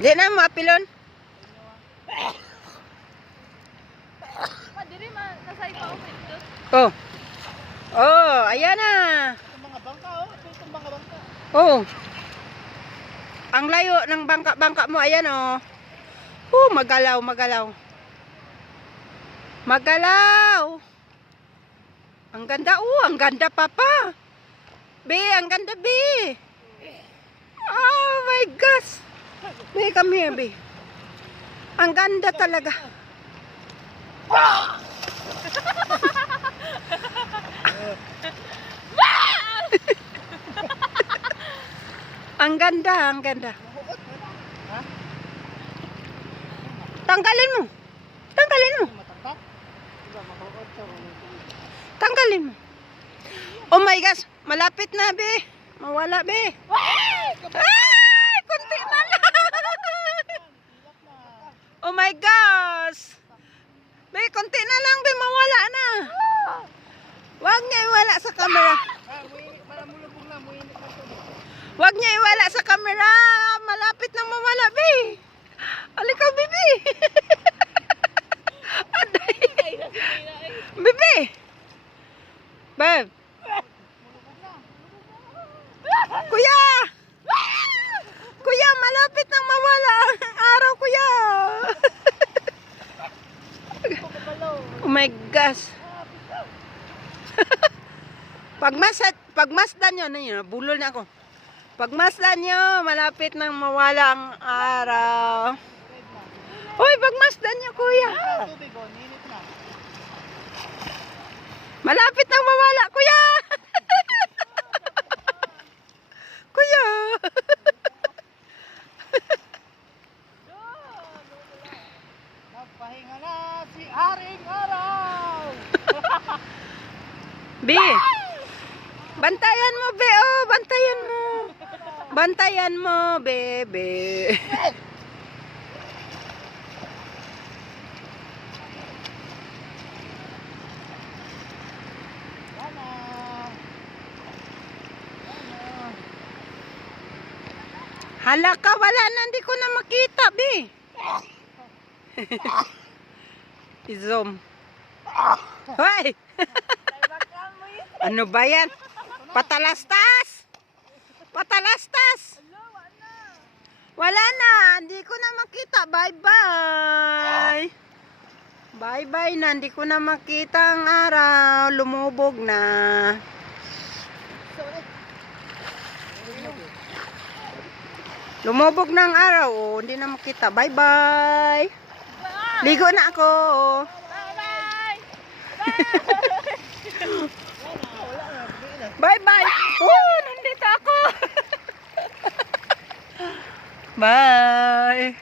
Di na mo apilon. Madiri nasay pa ako ito. Oh. Oh, ayan na. Itong mga bangka, oh. Itong mga bangka. Oh. Ang layo ng bangka-bangka mo, ayan oh. Magalaw, magalaw. Magalaw. Ang ganda, ang ganda papa. Be, ang ganda, be. Oh my gosh. Be, come here, be. Ang ganda talaga. Ang ganda, ang ganda. Ha? Tanggalin mo. Tanggalin mo. Mataktak? Diba, makuot to. Tanggalin mo. Oh my gosh, malapit na, be. Mawala, be. Ay, kunti na lang. Oh my gosh. Be, kunti na lang, be. Mawala na. Huwag niya iwala sa camera. Para mulubog na, muinit na to. Huwag niya iwala sa camera. Malapit na mawala, be. Alikaw, bibi. Aday. Bibi. Babe. Kuya. Kuya, malapit nang mawala ang araw, kuya. Oh my gosh. Pagmasdan nyo, bulol na ako. Pagmasdan nyo, malapit nang mawala ang araw. Uy, pagmasdan nyo, kuya. Tubig, oh. Ninit na. Malapit nang mawala, kuya. Kuya. Nagpahinga na si Haring Araw. Bi. Bantayan mo, be. Oh, bantayan mo. Bantayan mo, bebe. Hala ka, wala na. Hindi ko na makita, be. I-zoom. Hoy! Ano ba yan? Patalastas! Patalastas! Wala na. Hindi ko na makita. Bye-bye. Bye-bye na. Hindi ko na makita ang araw. Lumubog na. Lumubog na ang araw. Oh, hindi na makita. Bye-bye. Ligo na ako. Bye-bye! Bye-bye. Nandito ako. Bye.